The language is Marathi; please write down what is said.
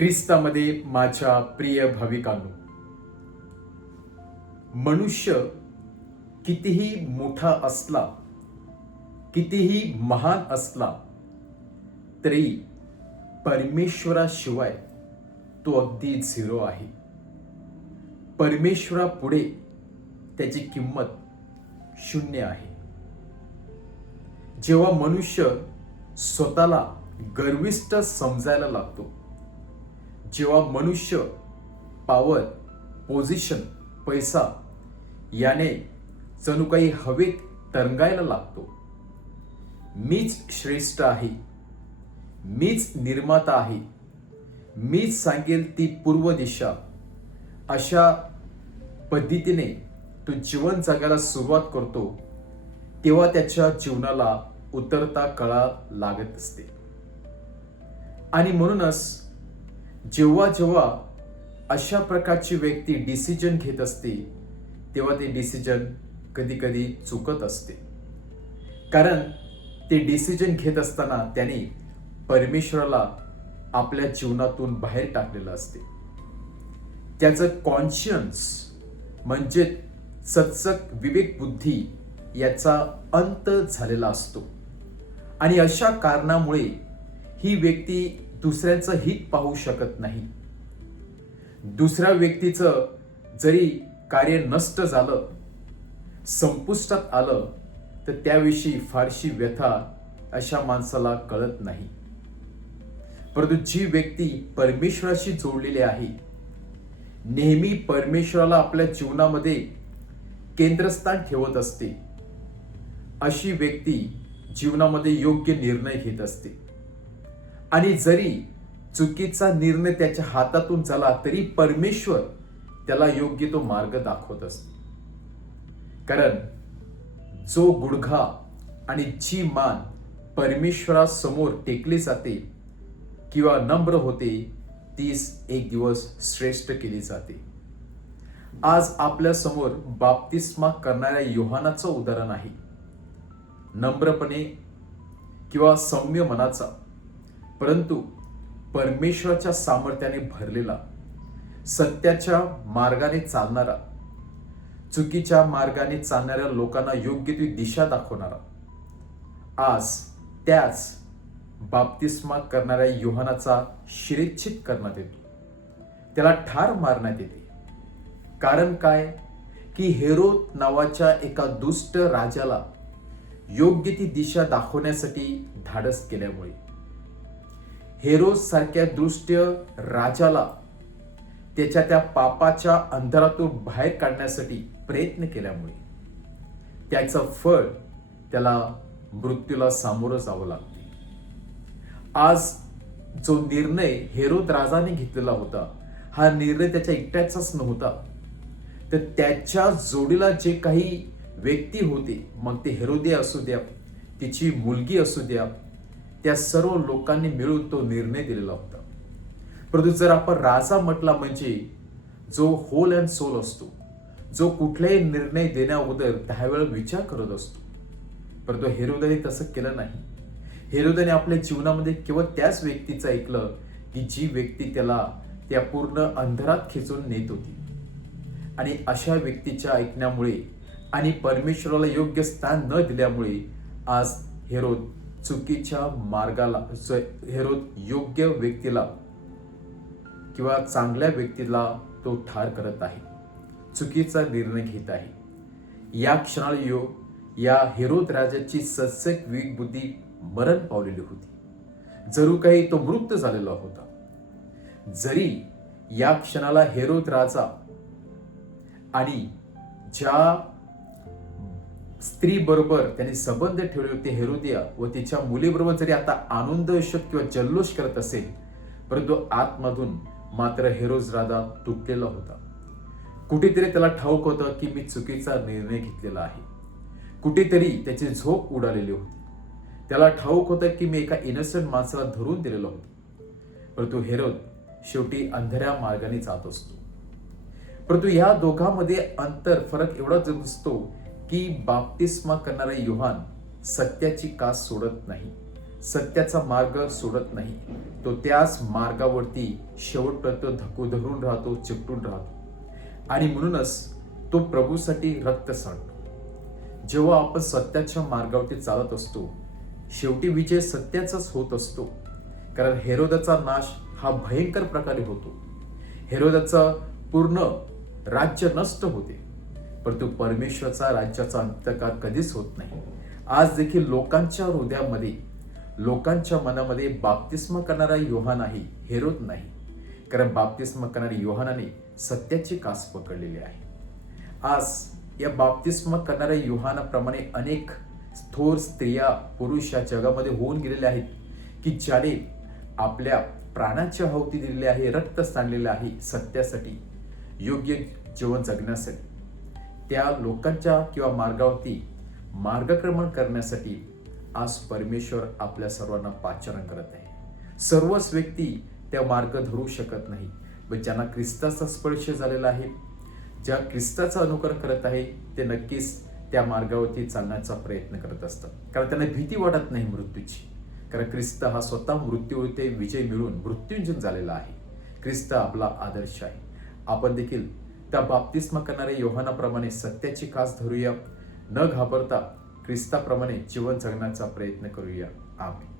ख्रिस्तामध्ये माझ्या प्रिय भाविकांनो, मनुष्य कितीही मोठा असला, कितीही महान असला तरी परमेश्वराशिवाय तो अगदी झिरो आहे. परमेश्वरापुढे त्याची किंमत शून्य आहे. जेव्हा मनुष्य स्वतःला गर्विष्ठ समजायला लागतो, जेव्हा मनुष्य पॉवर, पोझिशन, पैसा याने जणू काही हवेत तरंगायला लागतो, मीच श्रेष्ठ आहे, मीच निर्माता आहे, मीच सांगेल ती पूर्व दिशा, अशा पद्धतीने तो जीवन जगायला सुरुवात करतो, तेव्हा त्याच्या जीवनाला उतरता कळा लागत असते. आणि म्हणूनच जेव्हा जेव्हा अशा प्रकारची व्यक्ती डिसिजन घेत असते, तेव्हा ते डिसिजन कधी कधी चुकत असते. कारण ते डिसिजन घेत असताना त्याने परमेश्वराला आपल्या जीवनातून बाहेर टाकलेलं असते. त्याचं कॉन्शियन्स म्हणजे सत्सक विवेक बुद्धी याचा अंत झालेला असतो. आणि अशा कारणामुळे ही व्यक्ती दुसऱ्याचं हित पाहू शकत नाही. दुसऱ्या व्यक्तीचं जरी कार्य नष्ट झालं, संपुष्टात आलं, तर त्याविषयी फारशी व्यथा अशा माणसाला कळत नाही. परंतु जी व्यक्ती परमेश्वराशी जोडलेली आहे, नेहमी परमेश्वराला आपल्या जीवनामध्ये केंद्रस्थान ठेवत असते, अशी व्यक्ती जीवनामध्ये योग्य निर्णय घेत असते. आणि जरी चुकीचा निर्णय त्याच्या हातातून झाला तरी परमेश्वर त्याला योग्य तो मार्ग दाखवत असते. कारण जो गुडघा आणि जी मान परमेश्वरासमोर टेकली जाते किंवा नम्र होते, तीच एक दिवस श्रेष्ठ केली जाते. आज आपल्या समोर बाप्तिस्मा करणाऱ्या योहानाचं उदाहरण आहे. नम्रपणे किंवा सौम्य मनाचा, परंतु परमेश्वराच्या सामर्थ्याने भरलेला, सत्याच्या मार्गाने चालणारा, चुकीच्या मार्गाने चालणाऱ्या लोकांना योग्य ती दिशा दाखवणारा, आज त्याच बाप्तिस्मा करणाऱ्या योहानाचा शिरच्छेद करण्यात येतो. त्याला ठार मारण्यात येते. कारण काय? की हेरोद नावाच्या एका दुष्ट राजाला योग्य ती दिशा दाखवण्यासाठी धाडस केल्यामुळे, हेरोद सारख्या दुष्ट राजाला त्याच्या त्या पापाच्या अंधारातून बाहेर काढण्यासाठी प्रयत्न केल्यामुळे त्याचं फळ त्याला मृत्यूला सामोरं जावं लागते. आज जो निर्णय हेरोद राजाने घेतलेला होता, हा निर्णय त्याच्या एकट्याचाच नव्हता, तर त्याच्या जोडीला जे काही व्यक्ती होते, मग ते हेरोदे असू द्या, तिची मुलगी असू द्या, त्या सर्व लोकांनी मिळून तो निर्णय दिलेला होता. परंतु जर आपण राजा म्हटला म्हणजे जो होल अँड सोल असतो, जो कुठलाही निर्णय देण्याअगोदर 10 वेळा विचार करत असतो, परंतु हेरोदाने तसं केलं नाही. हेरोदाने आपल्या जीवनामध्ये केवळ त्याच व्यक्तीचं ऐकलं की जी व्यक्ती त्याला त्या पूर्ण अंधारात खेचून नेत होती. आणि अशा व्यक्तीच्या ऐकण्यामुळे आणि परमेश्वराला योग्य स्थान न दिल्यामुळे आज हेरोद चुकीच्या मार्गाला, हेरोद योग्य व्यक्तीला किंवा चांगल्या व्यक्तीला तो ठार करत आहे, चुकीचा निर्णय घेत आहे. या क्षणाला या हेरोद राजाची सत्सक विवेक बुद्धी मरण पावलेली होती. जरूर काही तो मृत झालेला होता. जरी या क्षणाला हेरोद राजा आणि ज्या स्त्री बरोबर त्याने संबंध ठेवले होते, हेरोदिया व तिच्या मुलीबरोबर जरी आता आनंद किंवा जल्लोष करत असेल, परंतु आतमधून मात्र हेरोद राजा तुटलेला होता. कुठेतरी त्याला ठाऊक होतं की मी चुकीचा निर्णय घेतलेला आहे. कुठेतरी त्याची झोप उडालेली होती. त्याला ठाऊक होतं की मी एका इनोसंट माणसाला धरून दिलेलं होतं. परंतु हेरोद शेवटी अंधऱ्या मार्गाने जात असतो. परंतु या दोघांमध्ये फरक एवढाच असतो की बाप्तिस्मा करणारा योहान सत्याची कास सोडत नाही. सत्याचा मार्ग सोडत नाही. तो त्याच मार्गावरती शेवटपर्यंत धरून राहतो, चिकटून राहतो. आणि म्हणूनच तो प्रभूसाठी रक्त सांडतो. जेव्हा आपण सत्याच्या मार्गावरती चालत असतो, शेवटी विजय सत्याचाच होत असतो. कारण हेरोदाचा नाश हा भयंकर प्रकारे होतो. हेरोदाचा पूर्ण राज्य नष्ट होते, परंतु परमेश्वराचा राज्याचा अंतकाळ कधीच होत नाही. आज देखील लोकांच्या हृदयामध्ये, लोकांच्या मनामध्ये बाप्तिस्म करणारा योहान आहे, हेरोद नाही. कारण बाप्तिस्म करणाऱ्या योहानाने सत्याची कास पकडलेली आहे. आज या बाप्तिस्म करणाऱ्या योहानाप्रमाणे अनेक थोर स्त्रिया, पुरुष या जगामध्ये होऊन गेलेले आहेत की ज्याने आपल्या प्राणाची आहुती दिलेली आहे, रक्त सांडलेले आहे सत्यासाठी, योग्य जीवन जगण्यासाठी. त्या लोकांच्या किंवा मार्गावरती मार्गक्रमण करण्यासाठी आज परमेश्वर आपल्या सर्वांना पाचारण करत आहे. सर्वच व्यक्ती त्या मार्ग धरू शकत नाही, पण ज्यांना ख्रिस्ताचा स्पर्श झालेला आहे, ज्या ख्रिस्ताचं अनुकरण करत आहे, ते नक्कीच त्या मार्गावरती चालण्याचा प्रयत्न करत असतात. कारण त्यांना भीती वाटत नाही मृत्यूची. कारण ख्रिस्त हा स्वतः मृत्यूवरती विजय मिळून मृत्युंजय झालेला आहे. ख्रिस्त आपला आदर्श आहे. आपण देखील त्या बाप्तिस्म करणाऱ्या योहानाप्रमाणे सत्याची कास धरूया, न घाबरता ख्रिस्ताप्रमाणे जीवन जगण्याचा प्रयत्न करूया. आमेन.